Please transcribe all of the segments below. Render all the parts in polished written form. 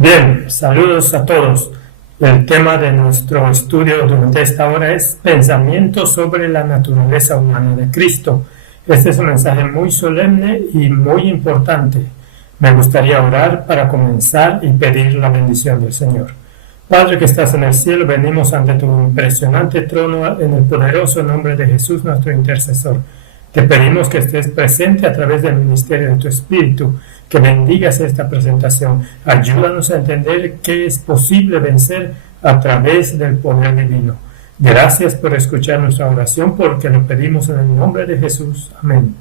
Bien, saludos a todos. El tema de nuestro estudio durante esta hora es pensamientos sobre la naturaleza humana de Cristo. Este es un mensaje muy solemne y muy importante. Me gustaría orar para comenzar y pedir la bendición del Señor. Padre que estás en el cielo, venimos ante tu impresionante trono en el poderoso nombre de Jesús, nuestro intercesor. Te pedimos que estés presente a través del ministerio de tu Espíritu, que bendigas esta presentación. Ayúdanos a entender que es posible vencer a través del poder divino. Gracias por escuchar nuestra oración, porque lo pedimos en el nombre de Jesús. Amén.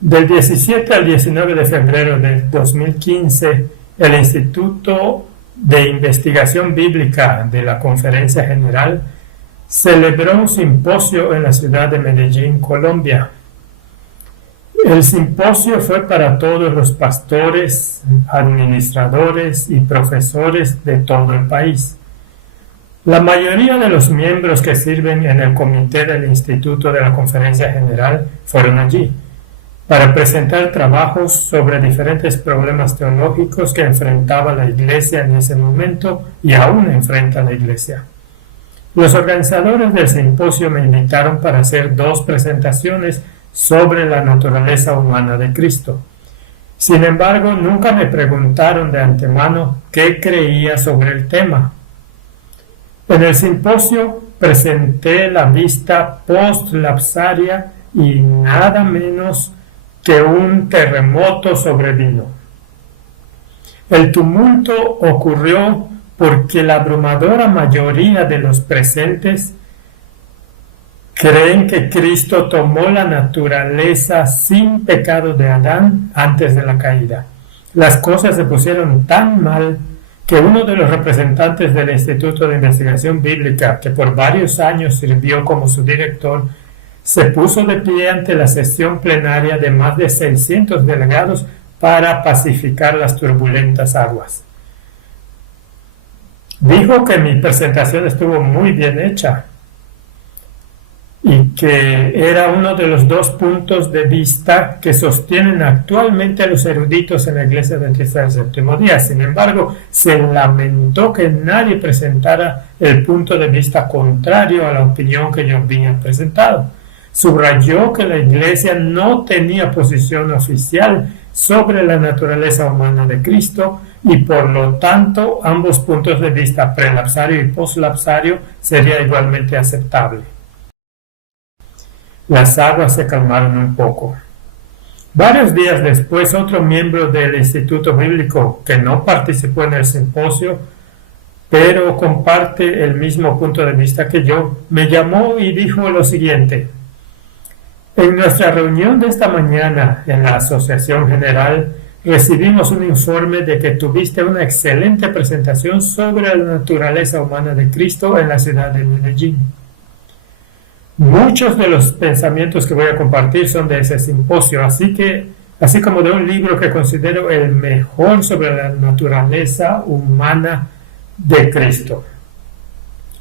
Del 17 al 19 de febrero de 2015, el Instituto de Investigación Bíblica de la Conferencia General celebró un simposio en la ciudad de Medellín, Colombia. El simposio fue para todos los pastores, administradores y profesores de todo el país. La mayoría de los miembros que sirven en el comité del Instituto de la Conferencia General fueron allí para presentar trabajos sobre diferentes problemas teológicos que enfrentaba la Iglesia en ese momento y aún enfrenta la Iglesia. Los organizadores del simposio me invitaron para hacer 2 presentaciones sobre la naturaleza humana de Cristo. Sin embargo, nunca me preguntaron de antemano qué creía sobre el tema. En el simposio presenté la vista post-lapsaria y nada menos que un terremoto sobrevino. El tumulto ocurrió porque la abrumadora mayoría de los presentes creen que Cristo tomó la naturaleza sin pecado de Adán antes de la caída. Las cosas se pusieron tan mal que uno de los representantes del Instituto de Investigación Bíblica, que por varios años sirvió como su director, se puso de pie ante la sesión plenaria de más de 600 delegados para pacificar las turbulentas aguas. Dijo que mi presentación estuvo muy bien hecha y que era uno de los 2 puntos de vista que sostienen actualmente los eruditos en la Iglesia Adventista del Séptimo Día. Sin embargo, se lamentó que nadie presentara el punto de vista contrario a la opinión que yo había presentado. Subrayó que la Iglesia no tenía posición oficial sobre la naturaleza humana de Cristo y por lo tanto ambos puntos de vista, prelapsario y poslapsario, sería igualmente aceptable. Las aguas se calmaron un poco. Varios días después, otro miembro del Instituto Bíblico, que no participó en el simposio, pero comparte el mismo punto de vista que yo, me llamó y dijo lo siguiente: en nuestra reunión de esta mañana en la Asociación General, recibimos un informe de que tuviste una excelente presentación sobre la naturaleza humana de Cristo en la ciudad de Medellín. Muchos de los pensamientos que voy a compartir son de ese simposio, así como de un libro que considero el mejor sobre la naturaleza humana de Cristo,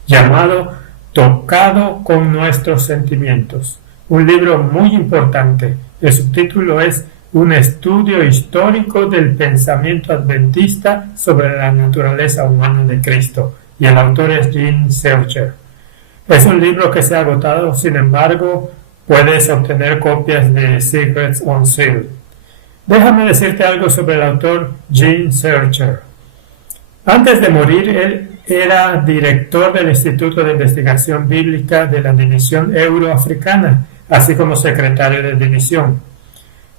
llamado Tocado con nuestros sentimientos. Un libro muy importante. El subtítulo es Un estudio histórico del pensamiento adventista sobre la naturaleza humana de Cristo, y el autor es Gene Searcher. Es un libro que se ha agotado, sin embargo, puedes obtener copias de Secrets on Sale. Déjame decirte algo sobre el autor Gene Searcher. Antes de morir, él era director del Instituto de Investigación Bíblica de la División Euroafricana, así como secretario de división.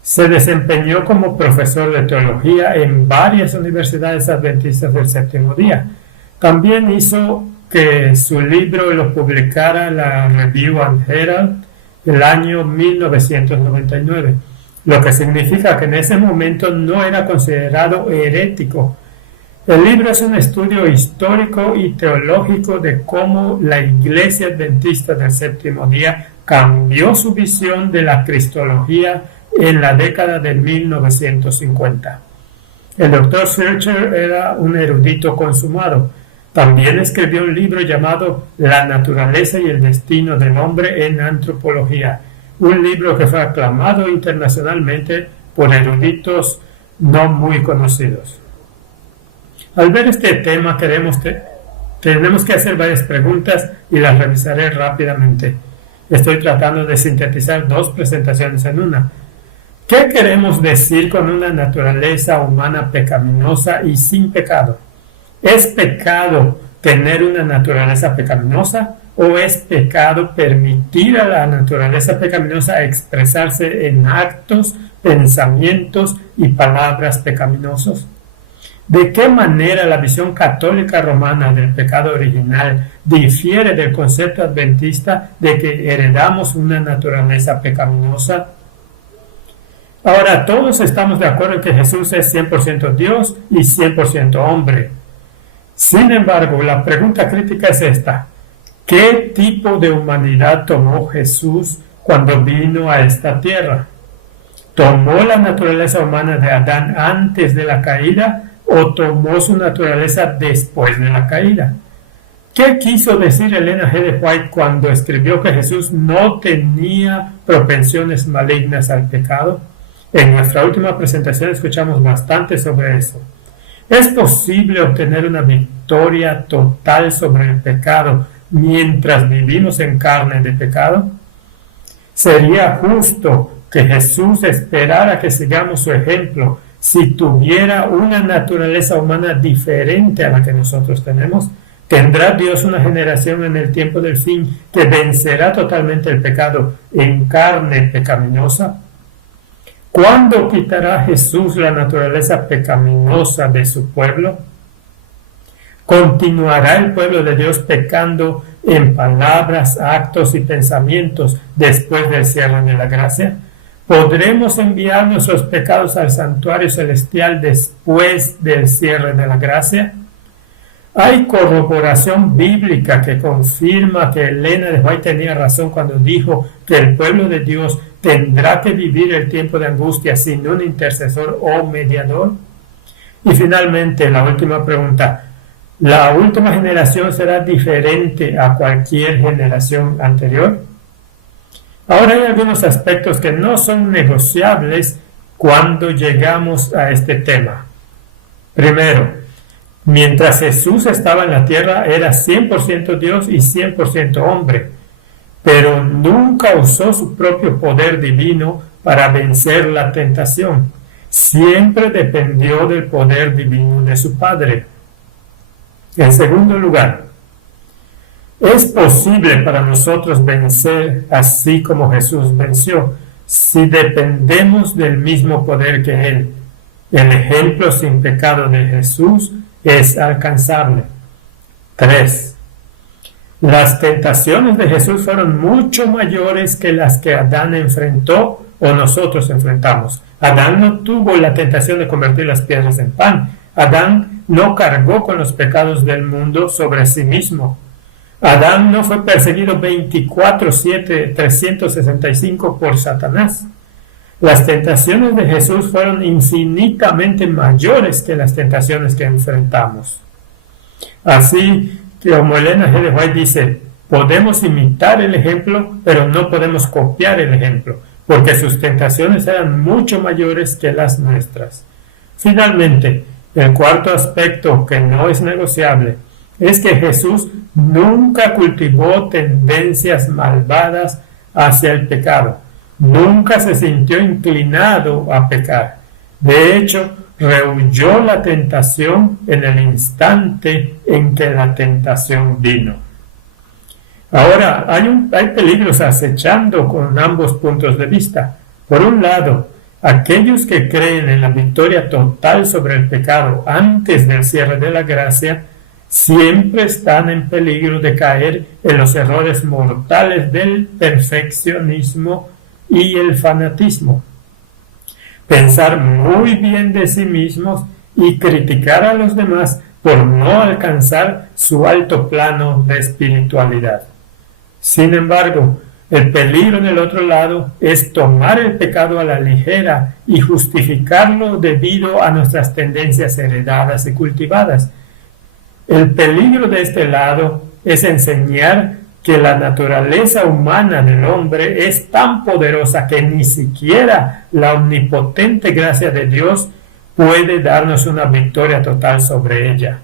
Se desempeñó como profesor de teología en varias universidades adventistas del Séptimo Día. También hizo que su libro lo publicara la Review and Herald el año 1999, lo que significa que en ese momento no era considerado herético. El libro es un estudio histórico y teológico de cómo la Iglesia Adventista del Séptimo Día cambió su visión de la cristología en la década de 1950. El Dr. Searcher era un erudito consumado. También escribió un libro llamado La naturaleza y el destino del hombre en antropología, un libro que fue aclamado internacionalmente por eruditos no muy conocidos. Al ver este tema tenemos que hacer varias preguntas y las revisaré rápidamente. Estoy tratando de sintetizar 2 presentaciones en una. ¿Qué queremos decir con una naturaleza humana pecaminosa y sin pecado? ¿Es pecado tener una naturaleza pecaminosa o es pecado permitir a la naturaleza pecaminosa expresarse en actos, pensamientos y palabras pecaminosos? ¿De qué manera la visión católica romana del pecado original difiere del concepto adventista de que heredamos una naturaleza pecaminosa? Ahora, todos estamos de acuerdo en que Jesús es 100% Dios y 100% hombre. Sin embargo, la pregunta crítica es esta: ¿qué tipo de humanidad tomó Jesús cuando vino a esta tierra? ¿Tomó la naturaleza humana de Adán antes de la caída o tomó su naturaleza después de la caída? ¿Qué quiso decir Elena G. de White cuando escribió que Jesús no tenía propensiones malignas al pecado? En nuestra última presentación escuchamos bastante sobre eso. ¿Es posible obtener una victoria total sobre el pecado mientras vivimos en carne de pecado? ¿Sería justo que Jesús esperara que sigamos su ejemplo si tuviera una naturaleza humana diferente a la que nosotros tenemos? ¿Tendrá Dios una generación en el tiempo del fin que vencerá totalmente el pecado en carne pecaminosa? ¿Cuándo quitará Jesús la naturaleza pecaminosa de su pueblo? ¿Continuará el pueblo de Dios pecando en palabras, actos y pensamientos después del cierre de la gracia? ¿Podremos enviar nuestros pecados al santuario celestial después del cierre de la gracia? Hay corroboración bíblica que confirma que Elena de White tenía razón cuando dijo que el pueblo de Dios tendrá que vivir el tiempo de angustia sin un intercesor o mediador. Y finalmente, la última pregunta: ¿la última generación será diferente a cualquier generación anterior? Ahora hay algunos aspectos que no son negociables cuando llegamos a este tema. Primero, mientras Jesús estaba en la tierra era 100% Dios y 100% hombre, pero nunca usó su propio poder divino para vencer la tentación. Siempre dependió del poder divino de su Padre. En segundo lugar, ¿es posible para nosotros vencer así como Jesús venció si dependemos del mismo poder que Él? El ejemplo sin pecado de Jesús es alcanzable. 3. Las tentaciones de Jesús fueron mucho mayores que las que Adán enfrentó o nosotros enfrentamos. Adán no tuvo la tentación de convertir las piedras en pan. Adán no cargó con los pecados del mundo sobre sí mismo. Adán no fue perseguido 24/7, 365 por Satanás. Las tentaciones de Jesús fueron infinitamente mayores que las tentaciones que enfrentamos. Así que, como Elena G. de White dice, podemos imitar el ejemplo, pero no podemos copiar el ejemplo, porque sus tentaciones eran mucho mayores que las nuestras. Finalmente, el cuarto aspecto que no es negociable es que Jesús nunca cultivó tendencias malvadas hacia el pecado. Nunca se sintió inclinado a pecar. De hecho, rehuyó la tentación en el instante en que la tentación vino. Ahora, hay peligros acechando con ambos puntos de vista. Por un lado, aquellos que creen en la victoria total sobre el pecado antes del cierre de la gracia siempre están en peligro de caer en los errores mortales del perfeccionismo y el fanatismo. Pensar muy bien de sí mismos y criticar a los demás por no alcanzar su alto plano de espiritualidad. Sin embargo, el peligro en el otro lado es tomar el pecado a la ligera y justificarlo debido a nuestras tendencias heredadas y cultivadas. El peligro de este lado es enseñar que la naturaleza humana del hombre es tan poderosa que ni siquiera la omnipotente gracia de Dios puede darnos una victoria total sobre ella.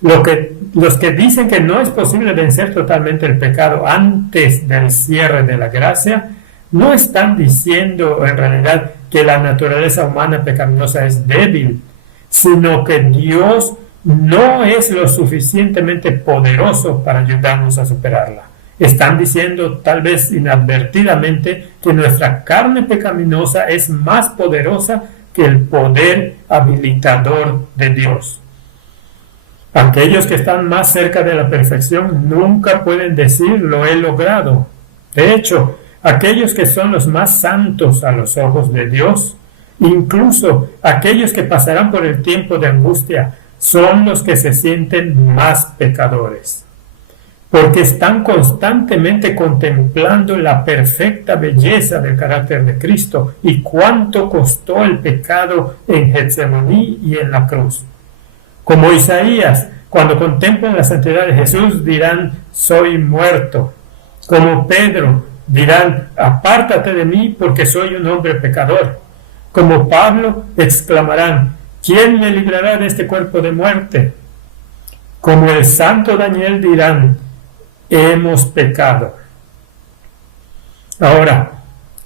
Los que dicen que no es posible vencer totalmente el pecado antes del cierre de la gracia, no están diciendo en realidad que la naturaleza humana pecaminosa es débil, sino que Dios no es lo suficientemente poderoso para ayudarnos a superarla. Están diciendo, tal vez inadvertidamente, que nuestra carne pecaminosa es más poderosa que el poder habilitador de Dios. Aquellos que están más cerca de la perfección nunca pueden decir lo he logrado. De hecho, aquellos que son los más santos a los ojos de Dios, incluso aquellos que pasarán por el tiempo de angustia, son los que se sienten más pecadores, porque están constantemente contemplando la perfecta belleza del carácter de Cristo y cuánto costó el pecado en Getsemaní y en la cruz. Como Isaías, cuando contemplan la santidad de Jesús, dirán, soy muerto. Como Pedro, dirán, apártate de mí porque soy un hombre pecador. Como Pablo, exclamarán, ¿quién me librará de este cuerpo de muerte? Como el santo Daniel dirán, hemos pecado. Ahora,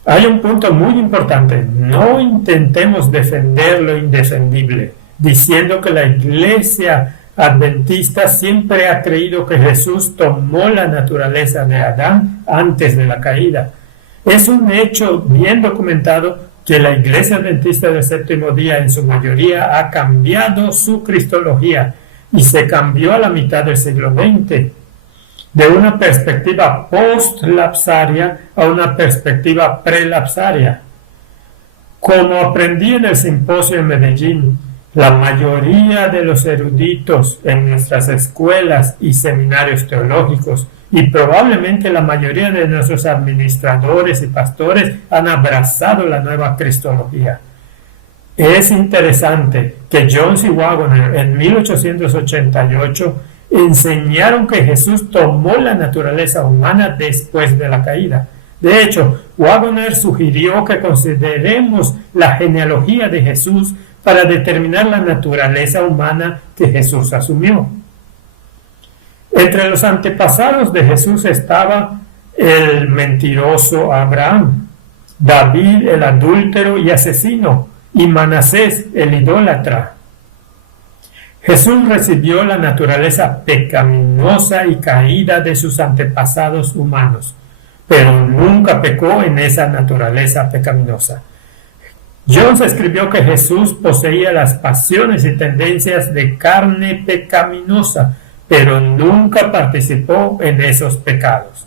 hay un punto muy importante. No intentemos defender lo indefendible, diciendo que la Iglesia Adventista siempre ha creído que Jesús tomó la naturaleza de Adán antes de la caída. Es un hecho bien documentado que la Iglesia Adventista del Séptimo Día en su mayoría ha cambiado su cristología y se cambió a la mitad del siglo XX, de una perspectiva post-lapsaria a una perspectiva prelapsaria. Como aprendí en el simposio en Medellín, la mayoría de los eruditos en nuestras escuelas y seminarios teológicos y probablemente la mayoría de nuestros administradores y pastores han abrazado la nueva cristología. Es interesante que Jones y Waggoner en 1888 enseñaron que Jesús tomó la naturaleza humana después de la caída. De hecho, Waggoner sugirió que consideremos la genealogía de Jesús para determinar la naturaleza humana que Jesús asumió. Entre los antepasados de Jesús estaba el mentiroso Abraham, David el adúltero y asesino, y Manasés el idólatra. Jesús recibió la naturaleza pecaminosa y caída de sus antepasados humanos, pero nunca pecó en esa naturaleza pecaminosa. Jones escribió que Jesús poseía las pasiones y tendencias de carne pecaminosa, pero nunca participó en esos pecados.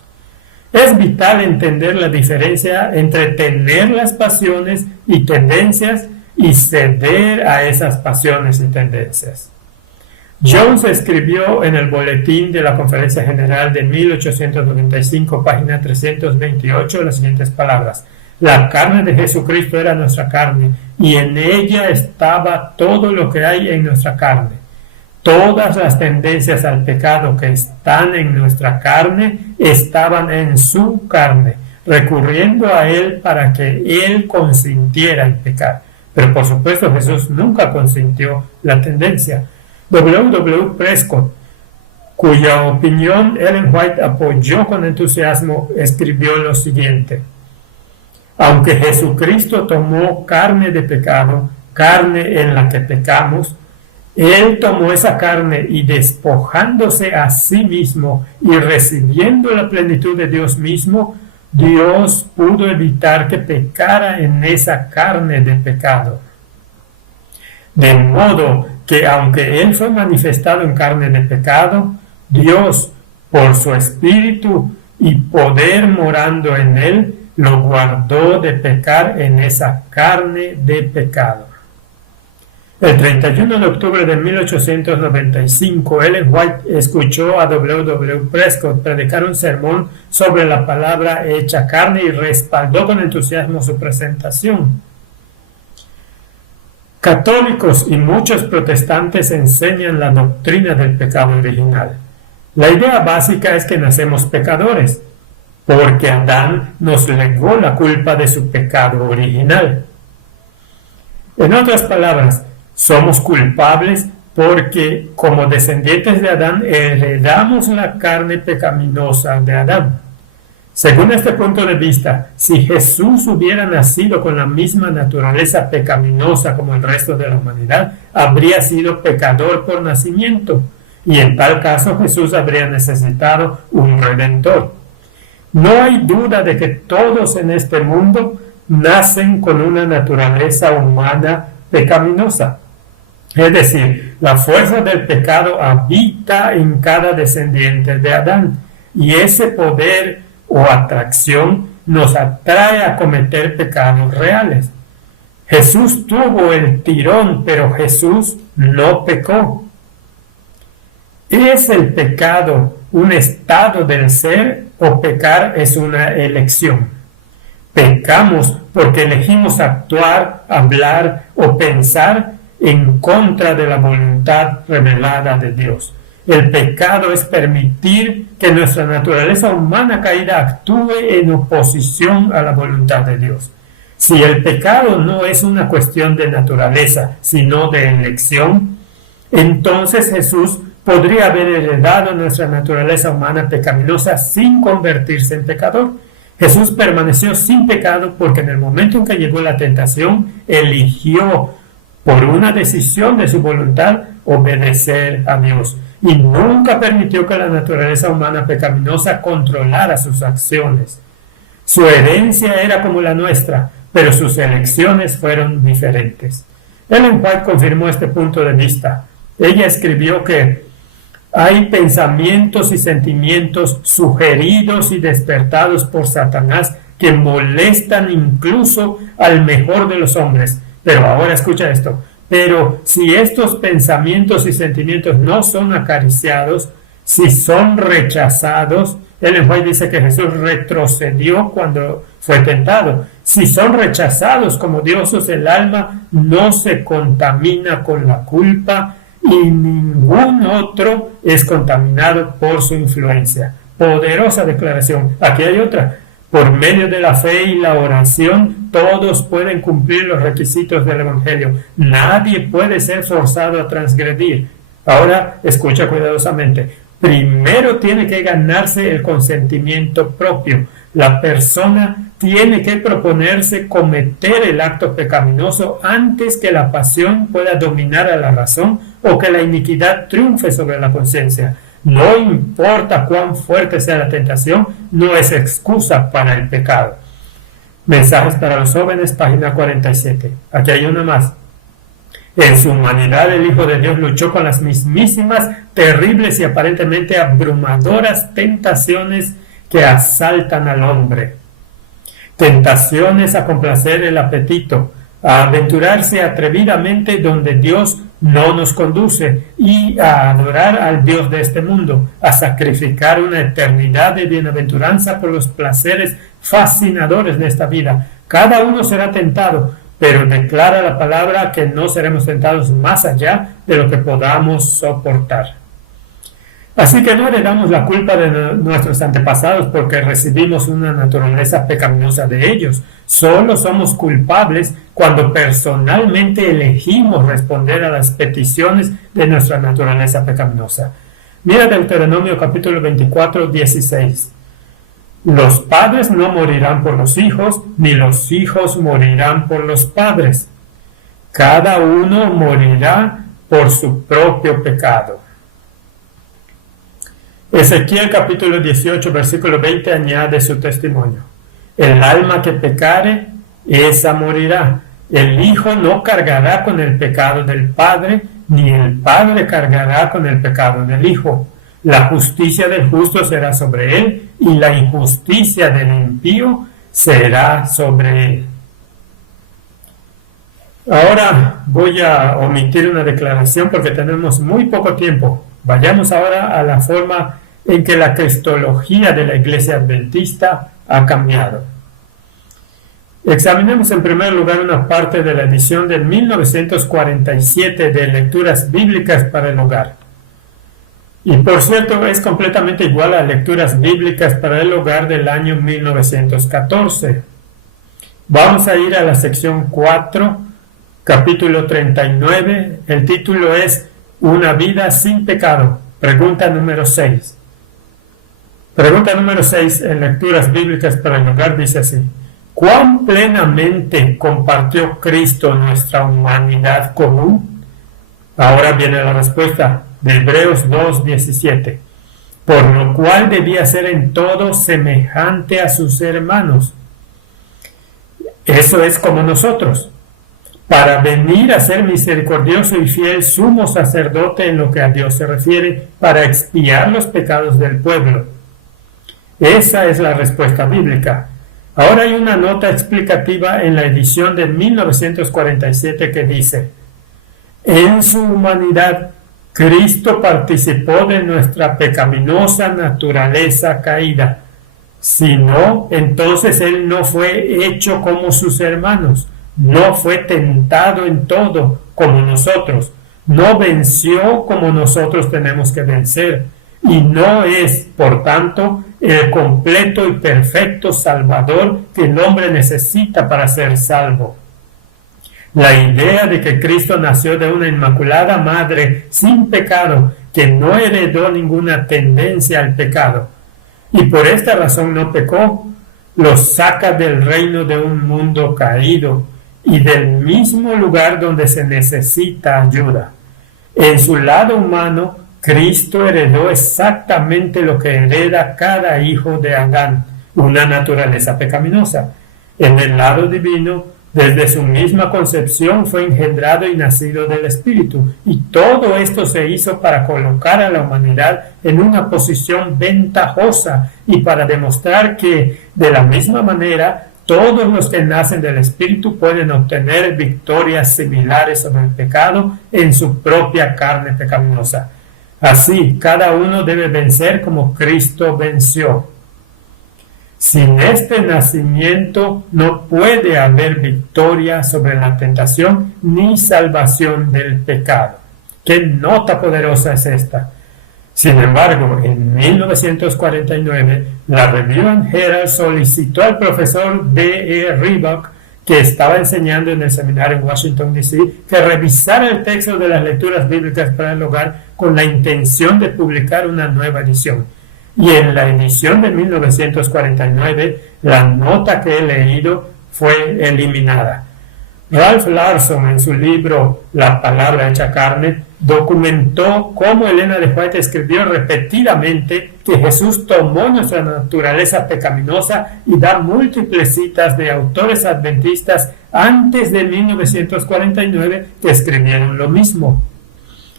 Es vital entender la diferencia entre tener las pasiones y tendencias y ceder a esas pasiones y tendencias. Jones escribió en el boletín de la Conferencia General de 1895, página 328, las siguientes palabras: la carne de Jesucristo era nuestra carne, y en ella estaba todo lo que hay en nuestra carne. Todas las tendencias al pecado que están en nuestra carne estaban en su carne, recurriendo a Él para que Él consintiera en pecar. Pero por supuesto Jesús nunca consintió la tendencia. W. Prescott, cuya opinión Ellen White apoyó con entusiasmo, escribió lo siguiente: aunque Jesucristo tomó carne de pecado, carne en la que pecamos, Él tomó esa carne y despojándose a sí mismo y recibiendo la plenitud de Dios mismo, Dios pudo evitar que pecara en esa carne de pecado. De modo que aunque Él fue manifestado en carne de pecado, Dios, por su Espíritu y poder morando en Él, lo guardó de pecar en esa carne de pecado. El 31 de octubre de 1895, Ellen White escuchó a W. Prescott predicar un sermón sobre la palabra hecha carne y respaldó con entusiasmo su presentación. Católicos y muchos protestantes enseñan la doctrina del pecado original. La idea básica es que nacemos pecadores, porque Adán nos legó la culpa de su pecado original. En otras palabras, Somos culpables porque como descendientes de Adán heredamos la carne pecaminosa de Adán. Según este punto de vista, si Jesús hubiera nacido con la misma naturaleza pecaminosa como el resto de la humanidad, habría sido pecador por nacimiento, y en tal caso Jesús habría necesitado un redentor. No hay duda de que todos en este mundo nacen con una naturaleza humana pecaminosa. Es decir, la fuerza del pecado habita en cada descendiente de Adán, y ese poder o atracción nos atrae a cometer pecados reales. Jesús tuvo el tirón, pero Jesús no pecó. ¿Es el pecado un estado del ser o pecar es una elección? Pecamos porque elegimos actuar, hablar o pensar en contra de la voluntad revelada de Dios. El pecado es permitir que nuestra naturaleza humana caída actúe en oposición a la voluntad de Dios. Si el pecado no es una cuestión de naturaleza, sino de elección, entonces Jesús podría haber heredado nuestra naturaleza humana pecaminosa sin convertirse en pecador. Jesús permaneció sin pecado porque en el momento en que llegó la tentación, eligió por una decisión de su voluntad obedecer a Dios. Y nunca permitió que la naturaleza humana pecaminosa controlara sus acciones. Su herencia era como la nuestra, pero sus elecciones fueron diferentes. Ellen White confirmó este punto de vista. Ella escribió que hay pensamientos y sentimientos sugeridos y despertados por Satanás que molestan incluso al mejor de los hombres. Pero ahora escucha esto. Pero si estos pensamientos y sentimientos no son acariciados, si son rechazados, Ellen White dice que Jesús retrocedió cuando fue tentado. Si son rechazados como dioses, el alma no se contamina con la culpa y ningún otro es contaminado por su influencia. Poderosa declaración. Aquí hay otra. Por medio de la fe y la oración, todos pueden cumplir los requisitos del Evangelio. Nadie puede ser forzado a transgredir. Ahora, escucha cuidadosamente. Primero tiene que ganarse el consentimiento propio. La persona tiene que proponerse cometer el acto pecaminoso antes que la pasión pueda dominar a la razón o que la iniquidad triunfe sobre la conciencia. No importa cuán fuerte sea la tentación, no es excusa para el pecado. Mensajes para los jóvenes, página 47. Aquí hay una más. En su humanidad, el Hijo de Dios luchó con las mismísimas, terribles y aparentemente abrumadoras tentaciones que asaltan al hombre. Tentaciones a complacer el apetito, a aventurarse atrevidamente donde Dios no nos conduce y a adorar al Dios de este mundo, a sacrificar una eternidad de bienaventuranza por los placeres fascinadores de esta vida. Cada uno será tentado, pero declara la palabra que no seremos tentados más allá de lo que podamos soportar. Así que no heredamos la culpa de nuestros antepasados porque recibimos una naturaleza pecaminosa de ellos. Solo somos culpables cuando personalmente elegimos responder a las peticiones de nuestra naturaleza pecaminosa. Mira Deuteronomio capítulo 24, 16. Los padres no morirán por los hijos, ni los hijos morirán por los padres. Cada uno morirá por su propio pecado. Ezequiel capítulo 18, versículo 20 añade su testimonio. El alma que pecare, esa morirá. El hijo no cargará con el pecado del padre, ni el padre cargará con el pecado del hijo. La justicia del justo será sobre él, y la injusticia del impío será sobre él. Ahora voy a omitir una declaración porque tenemos muy poco tiempo. Vayamos ahora a la forma en que la cristología de la Iglesia Adventista ha cambiado. Examinemos en primer lugar una parte de la edición de 1947 de Lecturas Bíblicas para el Hogar. Y por cierto, es completamente igual a Lecturas Bíblicas para el Hogar del año 1914. Vamos a ir a la sección 4, capítulo 39, el título es Una vida sin pecado. Pregunta número 6. Pregunta número 6 en Lecturas Bíblicas para el Hogar dice así: ¿cuán plenamente compartió Cristo nuestra humanidad común? Ahora viene la respuesta de Hebreos 2:17. Por lo cual debía ser en todo semejante a sus hermanos. Eso es como nosotros, para venir a ser misericordioso y fiel sumo sacerdote en lo que a Dios se refiere, para expiar los pecados del pueblo. Esa es la respuesta bíblica. Ahora hay una nota explicativa en la edición de 1947 que dice: en su humanidad, Cristo participó de nuestra pecaminosa naturaleza caída. Si no, entonces Él no fue hecho como sus hermanos, no fue tentado en todo como nosotros, no venció como nosotros tenemos que vencer, y no es, por tanto, el completo y perfecto Salvador que el hombre necesita para ser salvo. La idea de que Cristo nació de una inmaculada madre sin pecado, que no heredó ninguna tendencia al pecado, y por esta razón no pecó, lo saca del reino de un mundo caído y del mismo lugar donde se necesita ayuda. En su lado humano, Cristo heredó exactamente lo que hereda cada hijo de Adán, una naturaleza pecaminosa. En el lado divino, desde su misma concepción fue engendrado y nacido del Espíritu, y todo esto se hizo para colocar a la humanidad en una posición ventajosa y para demostrar que, de la misma manera, todos los que nacen del Espíritu pueden obtener victorias similares sobre el pecado en su propia carne pecaminosa. Así, cada uno debe vencer como Cristo venció. Sin este nacimiento no puede haber victoria sobre la tentación ni salvación del pecado. ¡Qué nota poderosa es esta! Sin embargo, en 1949, la Review and Herald solicitó al profesor B.E. Ribock, que estaba enseñando en el seminario en Washington, D.C., que revisara el texto de las lecturas bíblicas para el hogar con la intención de publicar una nueva edición. Y en la edición de 1949, la nota que he leído fue eliminada. Ralph Larson, en su libro La palabra hecha carne, documentó cómo Elena de White escribió repetidamente que Jesús tomó nuestra naturaleza pecaminosa y da múltiples citas de autores adventistas antes de 1949 que escribieron lo mismo.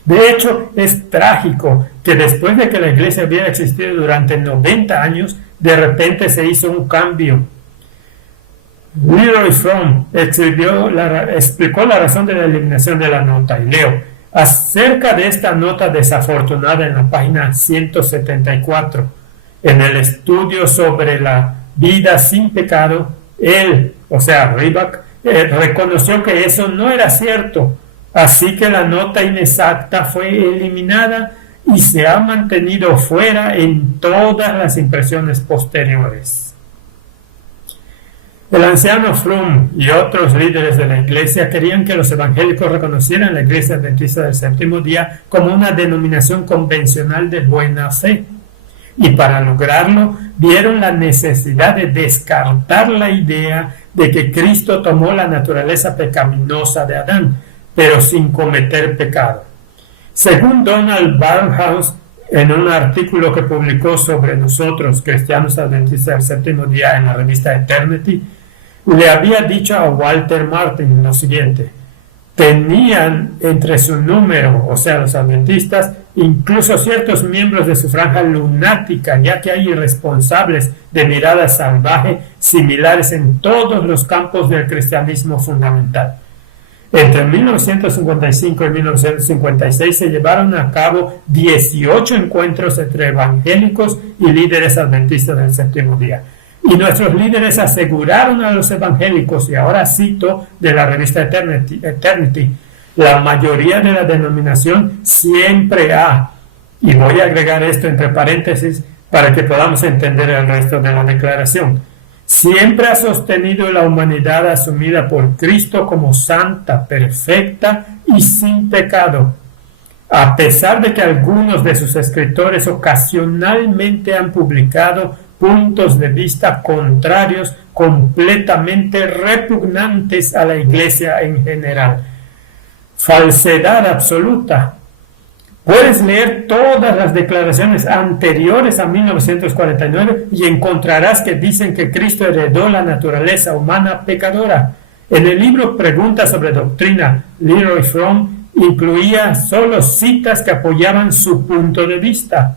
De hecho, es trágico que después de que la iglesia hubiera existido durante 90 años, de repente se hizo un cambio. Leroy Fromm explicó la razón de la eliminación de la nota, y leo: acerca de esta nota desafortunada en la página 174, en el estudio sobre la vida sin pecado, él, o sea, Ribock, reconoció que eso no era cierto. Así que la nota inexacta fue eliminada y se ha mantenido fuera en todas las impresiones posteriores. El anciano Fromm y otros líderes de la iglesia querían que los evangélicos reconocieran la Iglesia Adventista del Séptimo Día como una denominación convencional de buena fe. Y para lograrlo, vieron la necesidad de descartar la idea de que Cristo tomó la naturaleza pecaminosa de Adán, pero sin cometer pecado. Según Donald Barnhouse, en un artículo que publicó sobre nosotros, cristianos adventistas del séptimo día, en la revista Eternity, le había dicho a Walter Martin lo siguiente: tenían entre su número, o sea, los adventistas, incluso ciertos miembros de su franja lunática, ya que hay irresponsables de mirada salvaje similares en todos los campos del cristianismo fundamental. Entre 1955 y 1956 se llevaron a cabo 18 encuentros entre evangélicos y líderes adventistas del séptimo día. Y nuestros líderes aseguraron a los evangélicos, y ahora cito de la revista Eternity, la mayoría de la denominación siempre ha, y voy a agregar esto entre paréntesis para que podamos entender el resto de la declaración, siempre ha sostenido la humanidad asumida por Cristo como santa, perfecta y sin pecado, a pesar de que algunos de sus escritores ocasionalmente han publicado puntos de vista contrarios, completamente repugnantes a la Iglesia en general. Falsedad absoluta. Puedes leer todas las declaraciones anteriores a 1949 y encontrarás que dicen que Cristo heredó la naturaleza humana pecadora. En el libro Preguntas sobre Doctrina, Leroy Fromm incluía solo citas que apoyaban su punto de vista.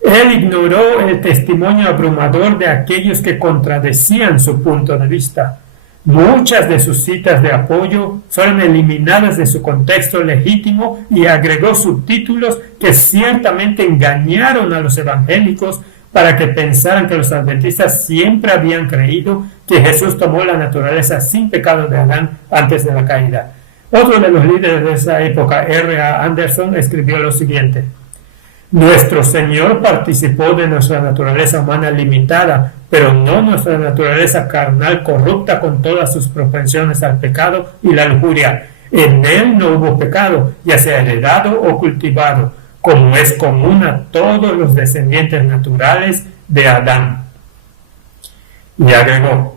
Él ignoró el testimonio abrumador de aquellos que contradecían su punto de vista. Muchas de sus citas de apoyo fueron eliminadas de su contexto legítimo y agregó subtítulos que ciertamente engañaron a los evangélicos para que pensaran que los adventistas siempre habían creído que Jesús tomó la naturaleza sin pecado de Adán antes de la caída. Otro de los líderes de esa época, R.A. Anderson, escribió lo siguiente: nuestro Señor participó de nuestra naturaleza humana limitada, pero no nuestra naturaleza carnal corrupta con todas sus propensiones al pecado y la lujuria. En Él no hubo pecado, ya sea heredado o cultivado, como es común a todos los descendientes naturales de Adán. Y agregó: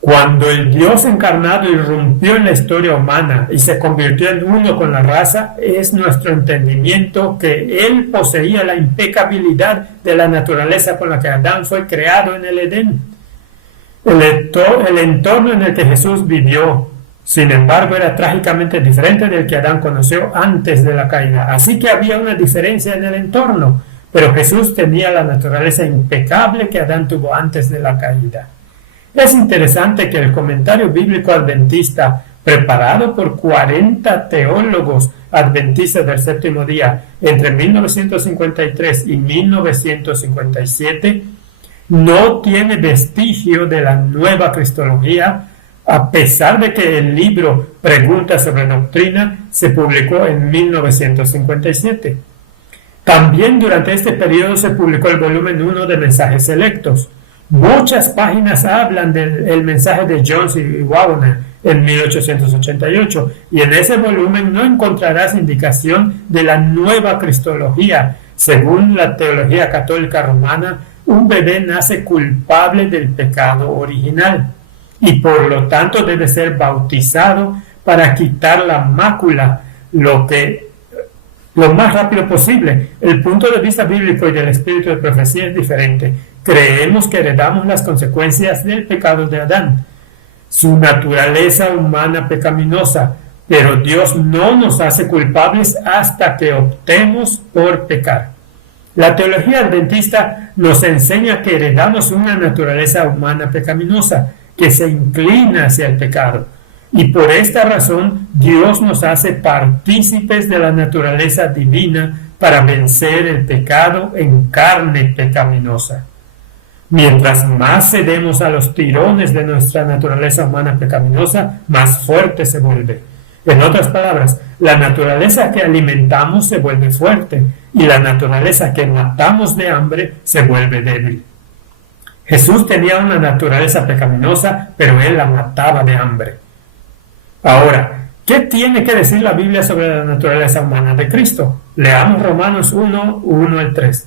cuando el Dios encarnado irrumpió en la historia humana y se convirtió en uno con la raza, es nuestro entendimiento que Él poseía la impecabilidad de la naturaleza con la que Adán fue creado en el Edén. El entorno en el que Jesús vivió, sin embargo, era trágicamente diferente del que Adán conoció antes de la caída. Así que había una diferencia en el entorno, pero Jesús tenía la naturaleza impecable que Adán tuvo antes de la caída. Es interesante que el comentario bíblico adventista, preparado por 40 teólogos adventistas del séptimo día entre 1953 y 1957, no tiene vestigio de la nueva cristología, a pesar de que el libro Preguntas sobre Doctrina se publicó en 1957. También durante este periodo se publicó el volumen 1 de Mensajes Selectos. Muchas páginas hablan del mensaje de Jones y Wagner en 1888, y en ese volumen no encontrarás indicación de la nueva cristología. Según la teología católica romana, un bebé nace culpable del pecado original y por lo tanto debe ser bautizado para quitar la mácula lo más rápido posible. El punto de vista bíblico y del espíritu de profecía es diferente. Creemos que heredamos las consecuencias del pecado de Adán, su naturaleza humana pecaminosa, pero Dios no nos hace culpables hasta que optemos por pecar. La teología adventista nos enseña que heredamos una naturaleza humana pecaminosa que se inclina hacia el pecado, y por esta razón Dios nos hace partícipes de la naturaleza divina para vencer el pecado en carne pecaminosa. Mientras más cedemos a los tirones de nuestra naturaleza humana pecaminosa, más fuerte se vuelve. En otras palabras, la naturaleza que alimentamos se vuelve fuerte y la naturaleza que matamos de hambre se vuelve débil. Jesús tenía una naturaleza pecaminosa, pero Él la mataba de hambre. Ahora, ¿qué tiene que decir la Biblia sobre la naturaleza humana de Cristo? Leamos Romanos 1, 1 al 3.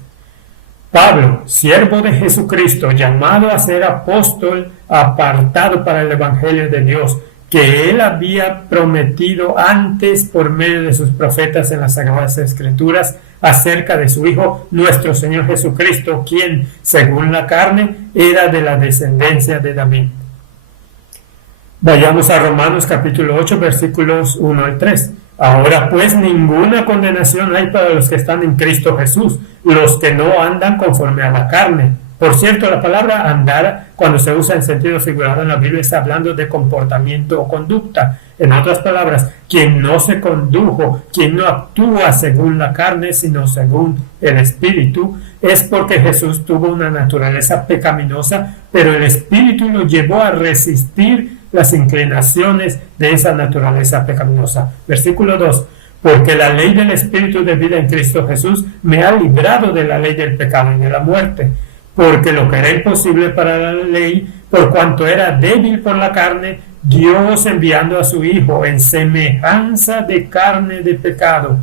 Pablo, siervo de Jesucristo, llamado a ser apóstol, apartado para el Evangelio de Dios, que Él había prometido antes por medio de sus profetas en las Sagradas Escrituras, acerca de su Hijo, nuestro Señor Jesucristo, quien, según la carne, era de la descendencia de David. Vayamos a Romanos capítulo 8, versículos 1 al 3. Ahora pues ninguna condenación hay para los que están en Cristo Jesús, los que no andan conforme a la carne. Por cierto, la palabra andar, cuando se usa en sentido figurado en la Biblia, está hablando de comportamiento o conducta. En otras palabras, quien no se condujo, quien no actúa según la carne, sino según el Espíritu, es porque Jesús tuvo una naturaleza pecaminosa, pero el Espíritu lo llevó a resistir las inclinaciones de esa naturaleza pecaminosa. Versículo 2. Porque la ley del Espíritu de vida en Cristo Jesús me ha librado de la ley del pecado y de la muerte. porque lo que era imposible para la ley, por cuanto era débil por la carne, Dios enviando a su Hijo en semejanza de carne de pecado,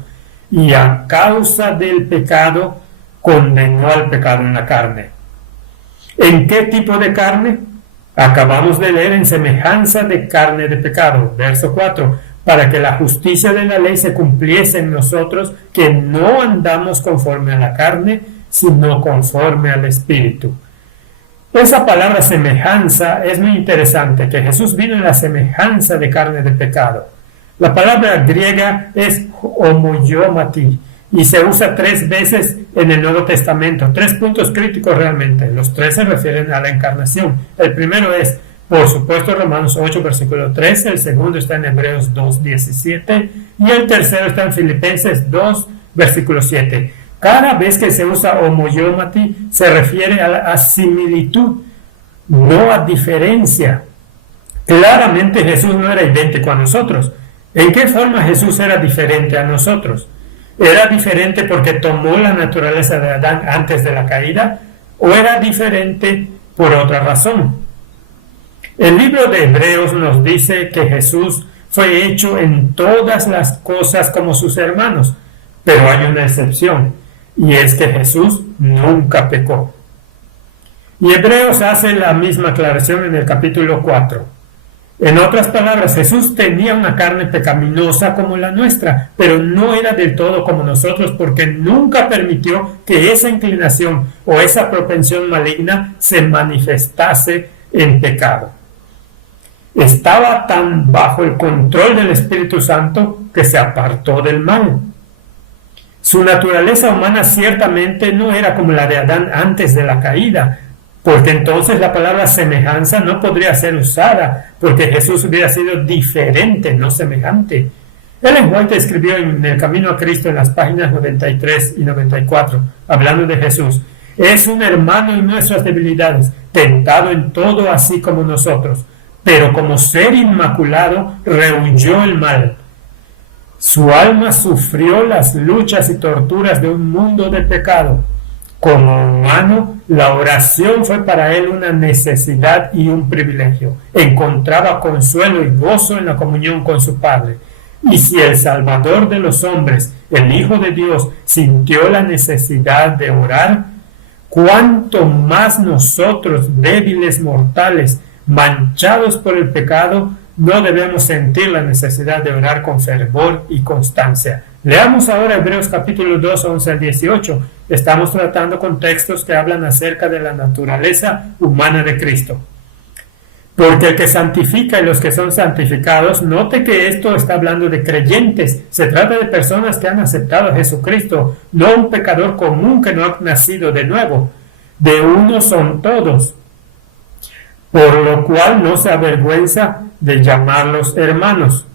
y a causa del pecado condenó al pecado en la carne. ¿En qué tipo de carne? Acabamos de leer en semejanza de carne de pecado, verso 4, para que la justicia de la ley se cumpliese en nosotros, que no andamos conforme a la carne, sino conforme al Espíritu. Esa palabra semejanza es muy interesante, que Jesús vino en la semejanza de carne de pecado. La palabra griega es homoiomati y se usa 3 veces en el Nuevo Testamento. 3 puntos críticos realmente. Los 3 se refieren a la encarnación. El primero es, por supuesto, Romanos 8, versículo 13. El segundo está en Hebreos 2, 17. Y el tercero está en Filipenses 2, versículo 7. Cada vez que se usa homoiomati se refiere a similitud, no a diferencia. Claramente Jesús no era idéntico a nosotros. ¿En qué forma Jesús era diferente a nosotros? ¿Era diferente porque tomó la naturaleza de Adán antes de la caída? ¿O era diferente por otra razón? El libro de Hebreos nos dice que Jesús fue hecho en todas las cosas como sus hermanos, pero hay una excepción, y es que Jesús nunca pecó. Y Hebreos hace la misma aclaración en el capítulo 4. En otras palabras, Jesús tenía una carne pecaminosa como la nuestra, pero no era del todo como nosotros, porque nunca permitió que esa inclinación o esa propensión maligna se manifestase en pecado. Estaba tan bajo el control del Espíritu Santo que se apartó del mal. Su naturaleza humana ciertamente no era como la de Adán antes de la caída, porque entonces la palabra semejanza no podría ser usada, porque Jesús hubiera sido diferente, no semejante. Ellen White escribió en El Camino a Cristo en las páginas 93 y 94, hablando de Jesús: es un hermano en nuestras debilidades, tentado en todo así como nosotros, pero como ser inmaculado rehuyó el mal. Su alma sufrió las luchas y torturas de un mundo de pecado. Como humano, la oración fue para él una necesidad y un privilegio. Encontraba consuelo y gozo en la comunión con su Padre. Y si el Salvador de los hombres, el Hijo de Dios, sintió la necesidad de orar, ¿cuánto más nosotros, débiles mortales, manchados por el pecado, no debemos sentir la necesidad de orar con fervor y constancia? Leamos ahora Hebreos capítulo 2, 11 al 18. Estamos tratando con textos que hablan acerca de la naturaleza humana de Cristo. Porque el que santifica y los que son santificados, note que esto está hablando de creyentes. Se trata de personas que han aceptado a Jesucristo, no un pecador común que no ha nacido de nuevo. De uno son todos, por lo cual no se avergüenza de llamarlos hermanos,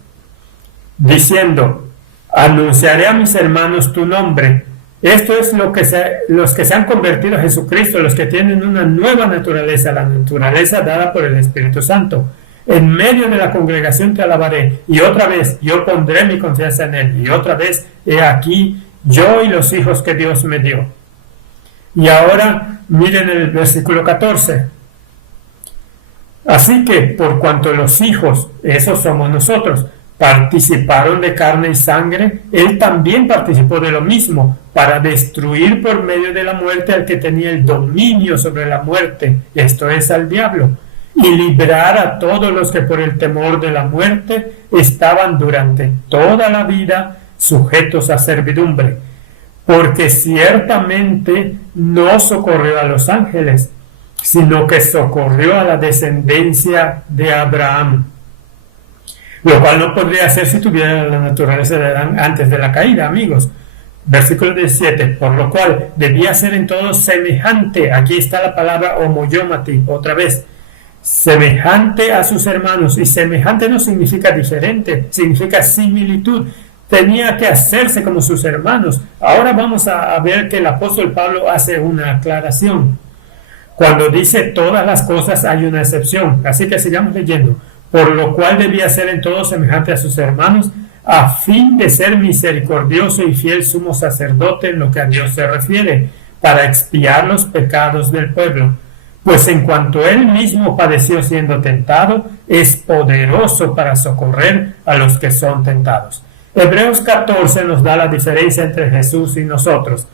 diciendo: anunciaré a mis hermanos tu nombre. Esto es los que se han convertido a Jesucristo, los que tienen una nueva naturaleza, la naturaleza dada por el Espíritu Santo. En medio de la congregación te alabaré, y otra vez yo pondré mi confianza en él, y otra vez he aquí yo y los hijos que Dios me dio. Y ahora miren el versículo 14. Así que por cuanto los hijos, esos somos nosotros, participaron de carne y sangre, él también participó de lo mismo, para destruir por medio de la muerte al que tenía el dominio sobre la muerte, esto es, al diablo, y librar a todos los que por el temor de la muerte estaban durante toda la vida sujetos a servidumbre, porque ciertamente no socorrió a los ángeles, sino que socorrió a la descendencia de Abraham, lo cual no podría hacer si tuviera la naturaleza de Adán antes de la caída, amigos. Versículo 17, por lo cual debía ser en todo semejante, aquí está la palabra homoiomati, otra vez, semejante a sus hermanos, y semejante no significa diferente, significa similitud, tenía que hacerse como sus hermanos. Ahora vamos a ver que el apóstol Pablo hace una aclaración. Cuando dice todas las cosas hay una excepción, así que sigamos leyendo. Por lo cual debía ser en todo semejante a sus hermanos, a fin de ser misericordioso y fiel sumo sacerdote en lo que a Dios se refiere, para expiar los pecados del pueblo. Pues en cuanto él mismo padeció siendo tentado, es poderoso para socorrer a los que son tentados. Hebreos 14 nos da la diferencia entre Jesús y nosotros,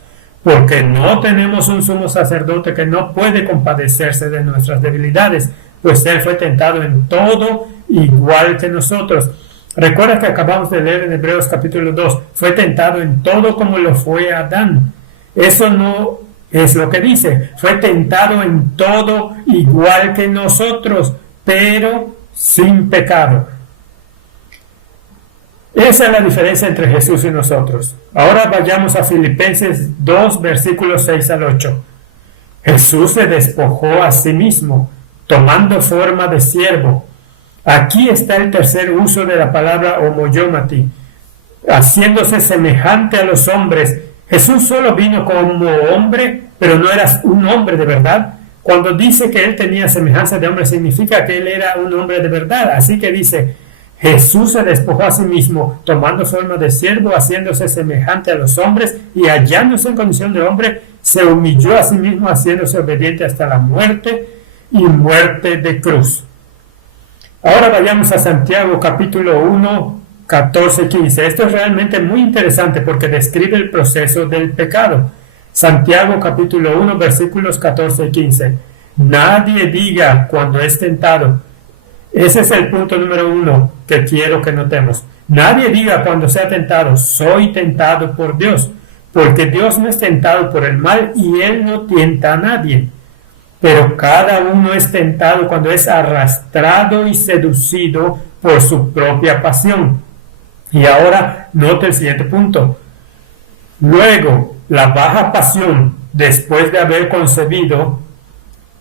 porque no tenemos un sumo sacerdote que no puede compadecerse de nuestras debilidades, pues él fue tentado en todo igual que nosotros. Recuerda que acabamos de leer en Hebreos capítulo 2, fue tentado en todo como lo fue Adán. Eso no es lo que dice, fue tentado en todo igual que nosotros, pero sin pecado. Esa es la diferencia entre Jesús y nosotros. Ahora vayamos a Filipenses 2, versículos 6 al 8. Jesús se despojó a sí mismo, tomando forma de siervo. Aquí está el tercer uso de la palabra homoiomati, haciéndose semejante a los hombres. Jesús solo vino como hombre, pero no era un hombre de verdad. Cuando dice que él tenía semejanza de hombre, significa que él era un hombre de verdad. Así que dice, Jesús se despojó a sí mismo, tomando forma de siervo, haciéndose semejante a los hombres, y hallándose en condición de hombre, se humilló a sí mismo, haciéndose obediente hasta la muerte y muerte de cruz. Ahora vayamos a Santiago capítulo 1, 14, 15. Esto es realmente muy interesante porque describe el proceso del pecado. Santiago capítulo 1, versículos 14 y 15. Nadie diga cuando es tentado. Ese es el punto número 1 que quiero que notemos. Nadie diga cuando sea tentado, soy tentado por Dios, porque Dios no es tentado por el mal y Él no tienta a nadie. Pero cada uno es tentado cuando es arrastrado y seducido por su propia pasión. Y ahora note el siguiente punto. Luego, la baja pasión, después de haber concebido,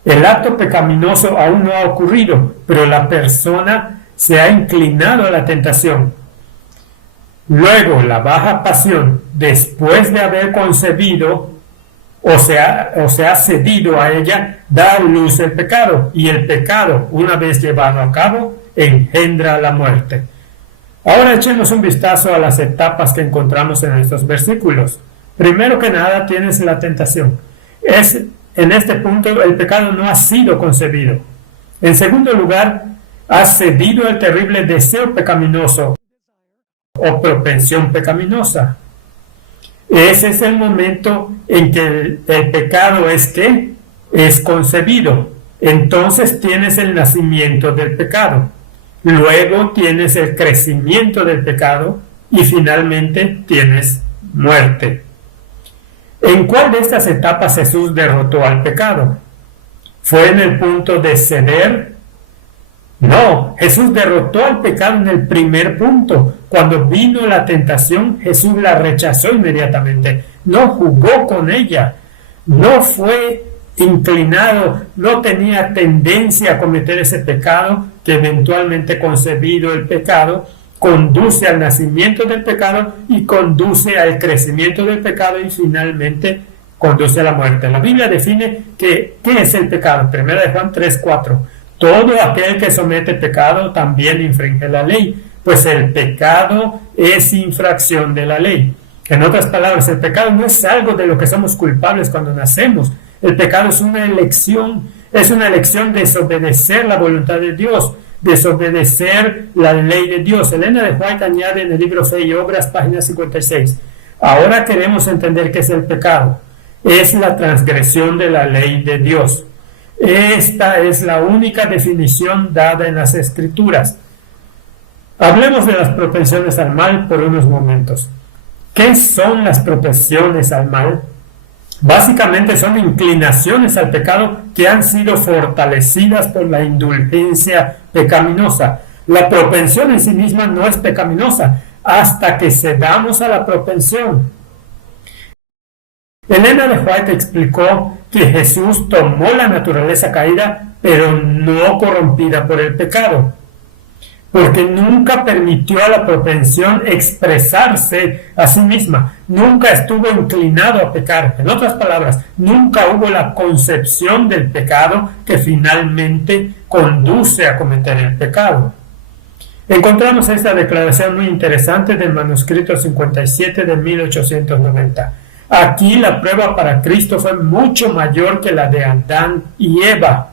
el acto pecaminoso aún no ha ocurrido, pero la persona se ha inclinado a la tentación. Luego, la baja pasión, después de haber concebido, o se ha cedido a ella, da a luz el pecado, y el pecado, una vez llevado a cabo, engendra la muerte. Ahora echemos un vistazo a las etapas que encontramos en estos versículos. Primero que nada tienes la tentación. En este punto el pecado no ha sido concebido. En segundo lugar, ha cedido el terrible deseo pecaminoso o propensión pecaminosa. Ese es el momento en que el pecado es concebido. Entonces tienes el nacimiento del pecado. Luego tienes el crecimiento del pecado y finalmente tienes muerte. ¿En cuál de estas etapas Jesús derrotó al pecado? ¿Fue en el punto de ceder? No, Jesús derrotó al pecado en el primer punto. Cuando vino la tentación, Jesús la rechazó inmediatamente. No jugó con ella. No fue inclinado, no tenía tendencia a cometer ese pecado que eventualmente concebido el pecado conduce al nacimiento del pecado y conduce al crecimiento del pecado y finalmente conduce a la muerte. La Biblia define qué es el pecado. 1 Juan 3:4. Todo aquel que somete pecado también infringe la ley, pues el pecado es infracción de la ley. En otras palabras, el pecado no es algo de lo que somos culpables cuando nacemos. El pecado es una elección desobedecer la voluntad de Dios, desobedecer la ley de Dios. Elena de White añade en el libro Fe y Obras, página 56. Ahora queremos entender qué es el pecado. Es la transgresión de la ley de Dios. Esta es la única definición dada en las Escrituras. Hablemos de las propensiones al mal por unos momentos. ¿Qué son las propensiones al mal? Básicamente son inclinaciones al pecado que han sido fortalecidas por la indulgencia pecaminosa. La propensión en sí misma no es pecaminosa hasta que cedamos a la propensión. Elena de White explicó que Jesús tomó la naturaleza caída, pero no corrompida por el pecado, porque nunca permitió a la propensión expresarse a sí misma, nunca estuvo inclinado a pecar. En otras palabras, nunca hubo la concepción del pecado que finalmente conduce a cometer el pecado. Encontramos esta declaración muy interesante del manuscrito 57 de 1890. Aquí la prueba para Cristo fue mucho mayor que la de Adán y Eva,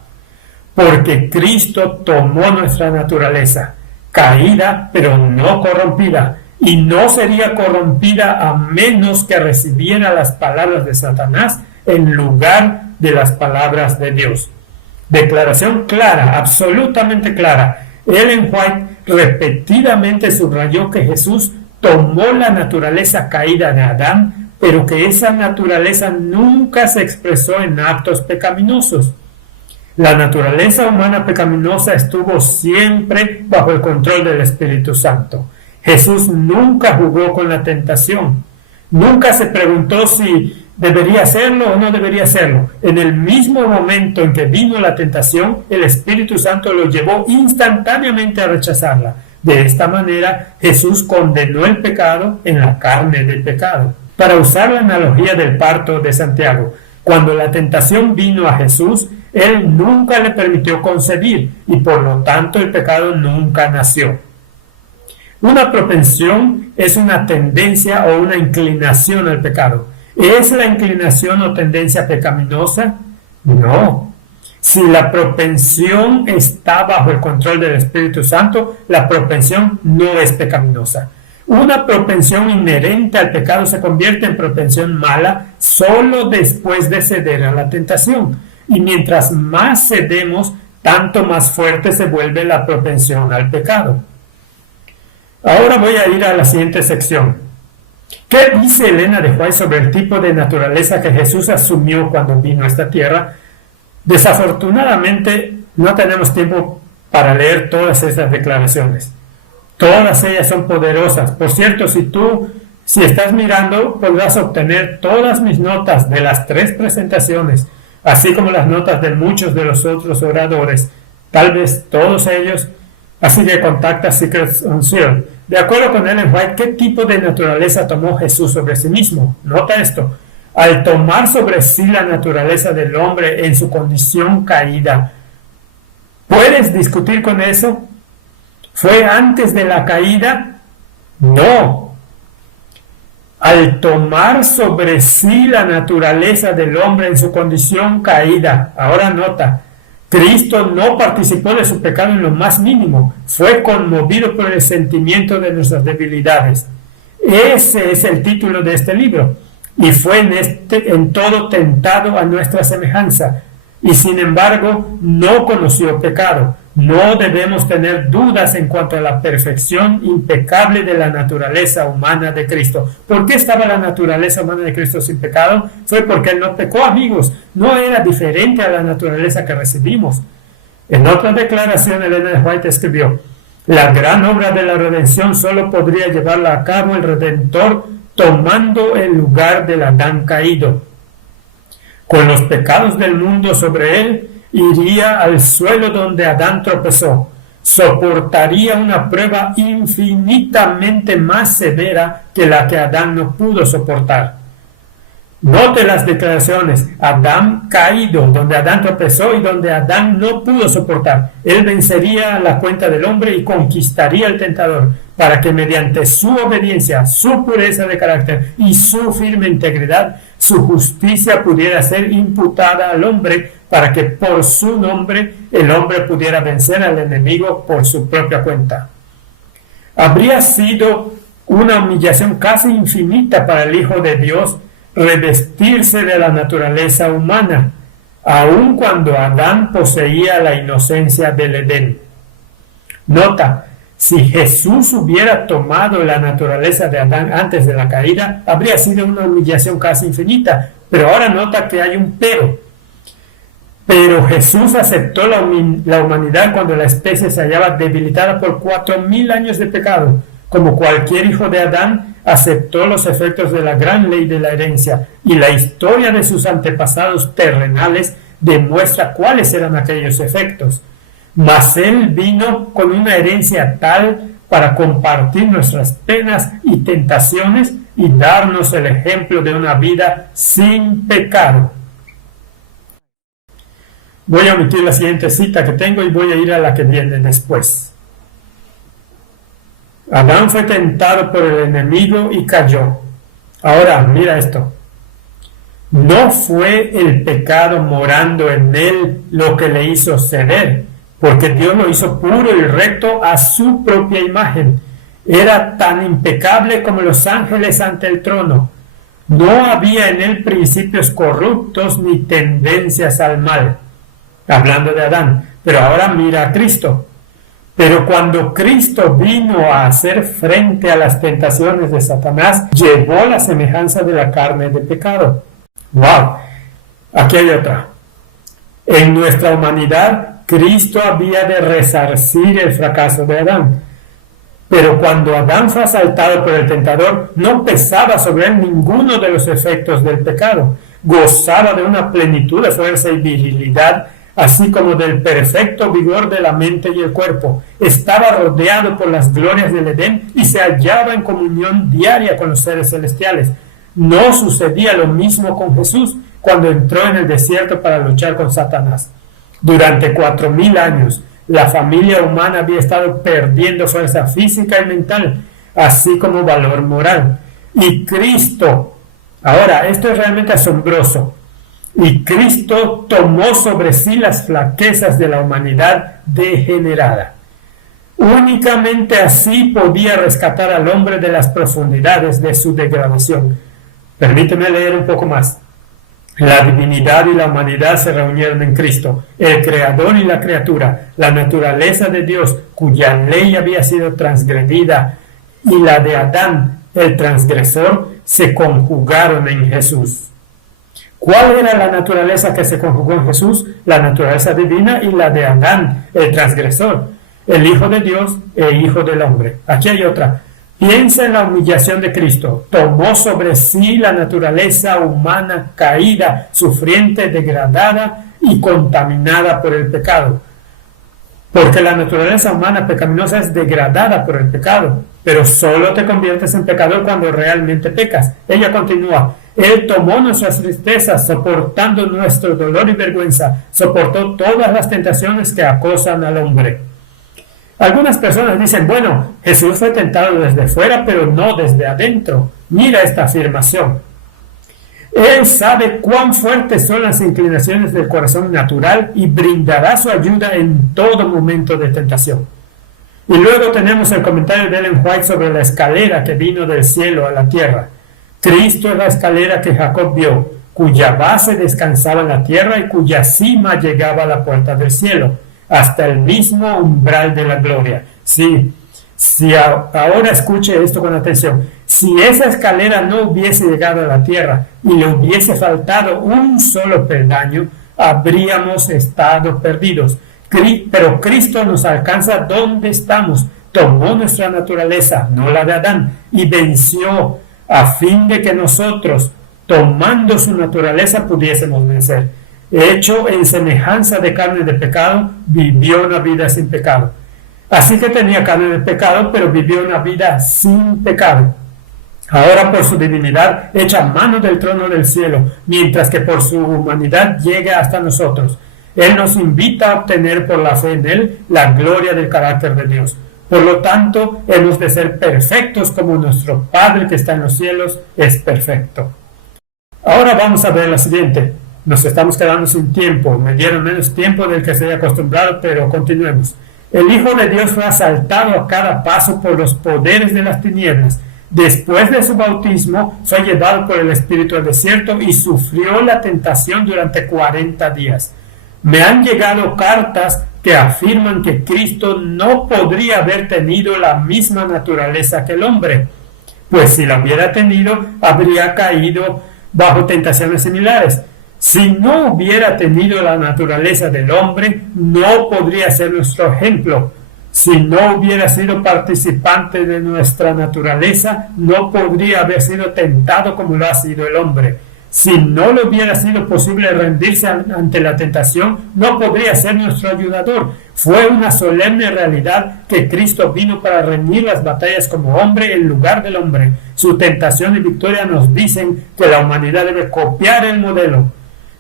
porque Cristo tomó nuestra naturaleza, caída pero no corrompida, y no sería corrompida a menos que recibiera las palabras de Satanás en lugar de las palabras de Dios. Declaración clara, absolutamente clara. Ellen White repetidamente subrayó que Jesús tomó la naturaleza caída de Adán, pero que esa naturaleza nunca se expresó en actos pecaminosos. La naturaleza humana pecaminosa estuvo siempre bajo el control del Espíritu Santo. Jesús nunca jugó con la tentación. Nunca se preguntó si debería hacerlo o no debería hacerlo. En el mismo momento en que vino la tentación, el Espíritu Santo lo llevó instantáneamente a rechazarla. De esta manera, Jesús condenó el pecado en la carne del pecado. Para usar la analogía del parto de Santiago, cuando la tentación vino a Jesús, Él nunca le permitió concebir y por lo tanto el pecado nunca nació. Una propensión es una tendencia o una inclinación al pecado. ¿Es la inclinación o tendencia pecaminosa? No. Si la propensión está bajo el control del Espíritu Santo, la propensión no es pecaminosa. Una propensión inherente al pecado se convierte en propensión mala solo después de ceder a la tentación. Y mientras más cedemos, tanto más fuerte se vuelve la propensión al pecado. Ahora voy a ir a la siguiente sección. ¿Qué dice Elena de White sobre el tipo de naturaleza que Jesús asumió cuando vino a esta tierra? Desafortunadamente, no tenemos tiempo para leer todas estas declaraciones. Todas ellas son poderosas. Por cierto, si estás mirando, podrás obtener todas mis notas de las 3 presentaciones, así como las notas de muchos de los otros oradores, tal vez todos ellos. Así que contacta Secrets Unsealed. De acuerdo con Ellen White, ¿qué tipo de naturaleza tomó Jesús sobre sí mismo? Nota esto. Al tomar sobre sí la naturaleza del hombre en su condición caída, ¿puedes discutir con eso? ¿Fue antes de la caída? No. Al tomar sobre sí la naturaleza del hombre en su condición caída, ahora nota, Cristo no participó de su pecado en lo más mínimo, fue conmovido por el sentimiento de nuestras debilidades. Ese es el título de este libro. Y fue en todo tentado a nuestra semejanza, y sin embargo no conoció pecado. No debemos tener dudas en cuanto a la perfección impecable de la naturaleza humana de Cristo. ¿Por qué estaba la naturaleza humana de Cristo sin pecado? Fue porque Él no pecó, amigos. No era diferente a la naturaleza que recibimos. En otra declaración, Elena de White escribió: la gran obra de la redención solo podría llevarla a cabo el Redentor tomando el lugar del Adán caído. Con los pecados del mundo sobre él, iría al suelo donde Adán tropezó, soportaría una prueba infinitamente más severa que la que Adán no pudo soportar. Note las declaraciones: Adán caído, donde Adán tropezó y donde Adán no pudo soportar. Él vencería la cuenta del hombre y conquistaría al tentador, para que mediante su obediencia, su pureza de carácter y su firme integridad, su justicia pudiera ser imputada al hombre, para que por su nombre el hombre pudiera vencer al enemigo por su propia cuenta. Habría sido una humillación casi infinita para el Hijo de Dios revestirse de la naturaleza humana, aun cuando Adán poseía la inocencia del Edén. Nota: si Jesús hubiera tomado la naturaleza de Adán antes de la caída, habría sido una humillación casi infinita. Pero ahora nota que hay un pero. Pero Jesús aceptó la humanidad cuando la especie se hallaba debilitada por 4000 años de pecado. Como cualquier hijo de Adán, aceptó los efectos de la gran ley de la herencia, y la historia de sus antepasados terrenales demuestra cuáles eran aquellos efectos. Mas Él vino con una herencia tal para compartir nuestras penas y tentaciones y darnos el ejemplo de una vida sin pecado. Voy a omitir la siguiente cita que tengo y voy a ir a la que viene después. Adán fue tentado por el enemigo y cayó. Ahora, mira esto. No fue el pecado morando en él lo que le hizo ceder, porque Dios lo hizo puro y recto a su propia imagen. Era tan impecable como los ángeles ante el trono. No había en él principios corruptos ni tendencias al mal. Hablando de Adán. Pero ahora mira a Cristo. Pero cuando Cristo vino a hacer frente a las tentaciones de Satanás, llevó la semejanza de la carne de pecado. ¡Wow! Aquí hay otra. En nuestra humanidad, Cristo había de resarcir el fracaso de Adán. Pero cuando Adán fue asaltado por el tentador, no pesaba sobre él ninguno de los efectos del pecado. Gozaba de una plenitud de fuerza y virilidad, así como del perfecto vigor de la mente y el cuerpo. Estaba rodeado por las glorias del Edén y se hallaba en comunión diaria con los seres celestiales. No sucedía lo mismo con Jesús cuando entró en el desierto para luchar con Satanás. Durante 4000 años, la familia humana había estado perdiendo fuerza física y mental, así como valor moral. Y Cristo, ahora, esto es realmente asombroso, y Cristo tomó sobre sí las flaquezas de la humanidad degenerada. Únicamente así podía rescatar al hombre de las profundidades de su degradación. Permíteme leer un poco más. La divinidad y la humanidad se reunieron en Cristo, el creador y la criatura, la naturaleza de Dios, cuya ley había sido transgredida, y la de Adán, el transgresor, se conjugaron en Jesús. ¿Cuál era la naturaleza que se conjugó en Jesús? La naturaleza divina y la de Adán, el transgresor, el Hijo de Dios e Hijo del hombre. Aquí hay otra. Piensa en la humillación de Cristo. Tomó sobre sí la naturaleza humana caída, sufriente, degradada y contaminada por el pecado. Porque la naturaleza humana pecaminosa es degradada por el pecado, pero solo te conviertes en pecador cuando realmente pecas. Ella continúa. Él tomó nuestras tristezas, soportando nuestro dolor y vergüenza. Soportó todas las tentaciones que acosan al hombre. Algunas personas dicen, bueno, Jesús fue tentado desde fuera, pero no desde adentro. Mira esta afirmación. Él sabe cuán fuertes son las inclinaciones del corazón natural y brindará su ayuda en todo momento de tentación. Y luego tenemos el comentario de Ellen White sobre la escalera que vino del cielo a la tierra. Cristo es la escalera que Jacob vio, cuya base descansaba en la tierra y cuya cima llegaba a la puerta del cielo, hasta el mismo umbral de la gloria. Sí, ahora escuche esto con atención. Si esa escalera no hubiese llegado a la tierra y le hubiese faltado un solo peldaño, habríamos estado perdidos. Pero Cristo nos alcanza donde estamos, tomó nuestra naturaleza, no la de Adán, y venció a fin de que nosotros, tomando su naturaleza, pudiésemos vencer. Hecho en semejanza de carne de pecado, vivió una vida sin pecado. Así que tenía carne de pecado, pero vivió una vida sin pecado. Ahora por su divinidad echa mano del trono del cielo, mientras que por su humanidad llega hasta nosotros. Él nos invita a obtener por la fe en Él la gloria del carácter de Dios. Por lo tanto, hemos de ser perfectos como nuestro Padre que está en los cielos es perfecto. Ahora vamos a ver la siguiente. Nos estamos quedando sin tiempo. Me dieron menos tiempo del que se había acostumbrado, pero continuemos. El Hijo de Dios fue asaltado a cada paso por los poderes de las tinieblas. Después de su bautismo, fue llevado por el Espíritu al desierto y sufrió la tentación durante 40 días. Me han llegado cartas que afirman que Cristo no podría haber tenido la misma naturaleza que el hombre, pues si la hubiera tenido, habría caído bajo tentaciones similares. Si no hubiera tenido la naturaleza del hombre, no podría ser nuestro ejemplo. Si no hubiera sido participante de nuestra naturaleza, no podría haber sido tentado como lo ha sido el hombre. Si no le hubiera sido posible rendirse ante la tentación, no podría ser nuestro ayudador. Fue una solemne realidad que Cristo vino para reñir las batallas como hombre en lugar del hombre. Su tentación y victoria nos dicen que la humanidad debe copiar el modelo.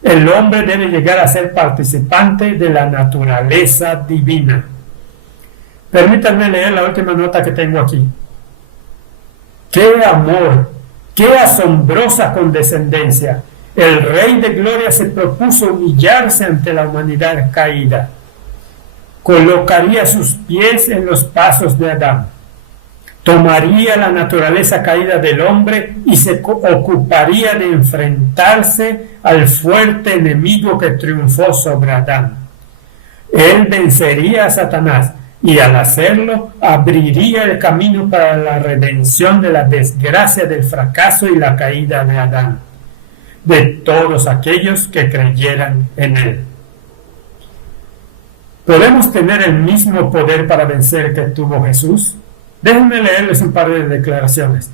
El hombre debe llegar a ser participante de la naturaleza divina. Permítanme leer la última nota que tengo aquí. ¡Qué amor! ¡Qué asombrosa condescendencia! El Rey de Gloria se propuso humillarse ante la humanidad caída. Colocaría sus pies en los pasos de Adán. Tomaría la naturaleza caída del hombre y se ocuparía de enfrentarse al fuerte enemigo que triunfó sobre Adán. Él vencería a Satanás y al hacerlo abriría el camino para la redención de la desgracia del fracaso y la caída de Adán, de todos aquellos que creyeran en él. ¿Podemos tener el mismo poder para vencer que tuvo Jesús? Déjenme leerles un par de declaraciones.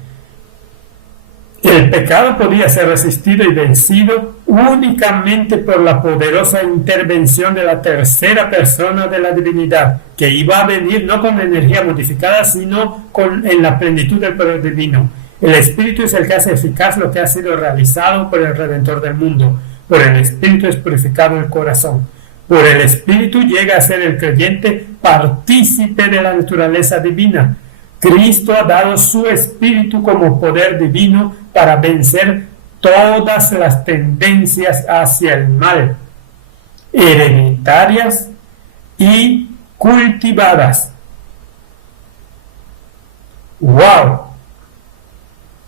El pecado podía ser resistido y vencido únicamente por la poderosa intervención de la tercera persona de la divinidad, que iba a venir no con energía modificada, sino en la plenitud del poder divino. El Espíritu es el que hace eficaz lo que ha sido realizado por el Redentor del mundo. Por el Espíritu es purificado el corazón. Por el Espíritu llega a ser el creyente partícipe de la naturaleza divina. Cristo ha dado su Espíritu como poder divino para vencer todas las tendencias hacia el mal, hereditarias y cultivadas. ¡Wow!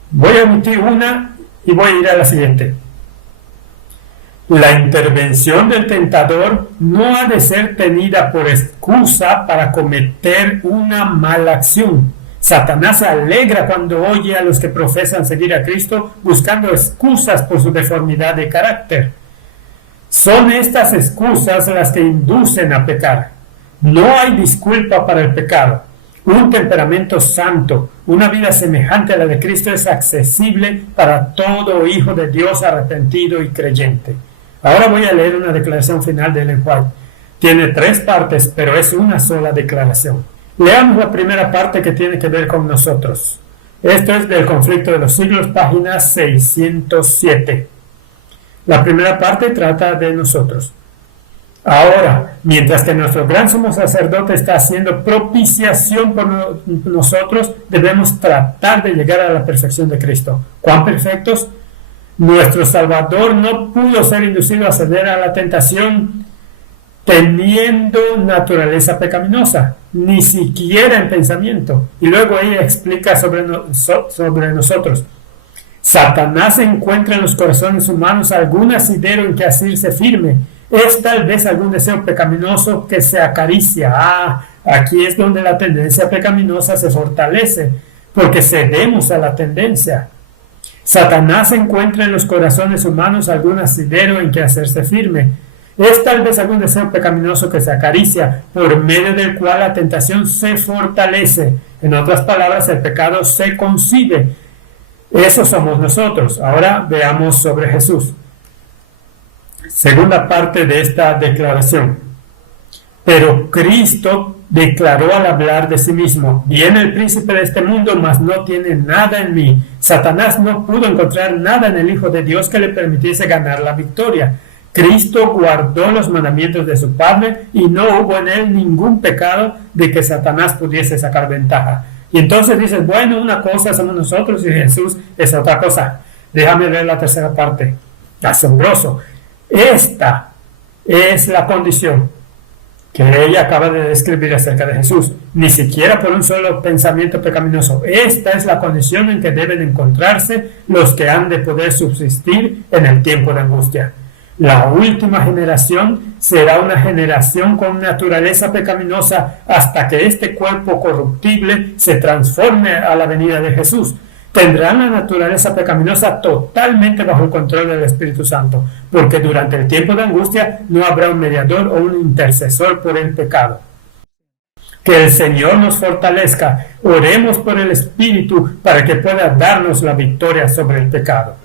Voy a omitir una y voy a ir a la siguiente. La intervención del tentador no ha de ser tenida por excusa para cometer una mala acción. Satanás se alegra cuando oye a los que profesan seguir a Cristo buscando excusas por su deformidad de carácter. Son estas excusas las que inducen a pecar. No hay disculpa para el pecado. Un temperamento santo, una vida semejante a la de Cristo es accesible para todo hijo de Dios arrepentido y creyente. Ahora voy a leer una declaración final de Ellen White. Tiene 3 partes, pero es una sola declaración. Leamos la primera parte que tiene que ver con nosotros. Esto es del Conflicto de los Siglos, página 607. La primera parte trata de nosotros. Ahora, mientras que nuestro gran sumo sacerdote está haciendo propiciación por nosotros, debemos tratar de llegar a la perfección de Cristo. ¿Cuán perfectos? Nuestro Salvador no pudo ser inducido a ceder a la tentación teniendo naturaleza pecaminosa, ni siquiera en pensamiento. Y luego ella explica sobre nosotros. Satanás encuentra en los corazones humanos algún asidero en que asirse firme. Es tal vez algún deseo pecaminoso que se acaricia. Aquí es donde la tendencia pecaminosa se fortalece, porque cedemos a la tendencia. Satanás encuentra en los corazones humanos algún asidero en que hacerse firme. Es tal vez algún deseo pecaminoso que se acaricia, por medio del cual la tentación se fortalece. En otras palabras, el pecado se concibe. Eso somos nosotros. Ahora veamos sobre Jesús. Segunda parte de esta declaración. Pero Cristo declaró al hablar de sí mismo: viene el príncipe de este mundo, mas no tiene nada en mí. Satanás no pudo encontrar nada en el Hijo de Dios que le permitiese ganar la victoria. Cristo guardó los mandamientos de su Padre y no hubo en él ningún pecado de que Satanás pudiese sacar ventaja. Y entonces dices, bueno, una cosa somos nosotros y Jesús es otra cosa. Déjame leer la tercera parte. Asombroso. Esta es la condición que ella acaba de describir acerca de Jesús. Ni siquiera por un solo pensamiento pecaminoso. Esta es la condición en que deben encontrarse los que han de poder subsistir en el tiempo de angustia. La última generación será una generación con naturaleza pecaminosa hasta que este cuerpo corruptible se transforme a la venida de Jesús. Tendrán la naturaleza pecaminosa totalmente bajo el control del Espíritu Santo, porque durante el tiempo de angustia no habrá un mediador o un intercesor por el pecado. Que el Señor nos fortalezca. Oremos por el Espíritu para que pueda darnos la victoria sobre el pecado.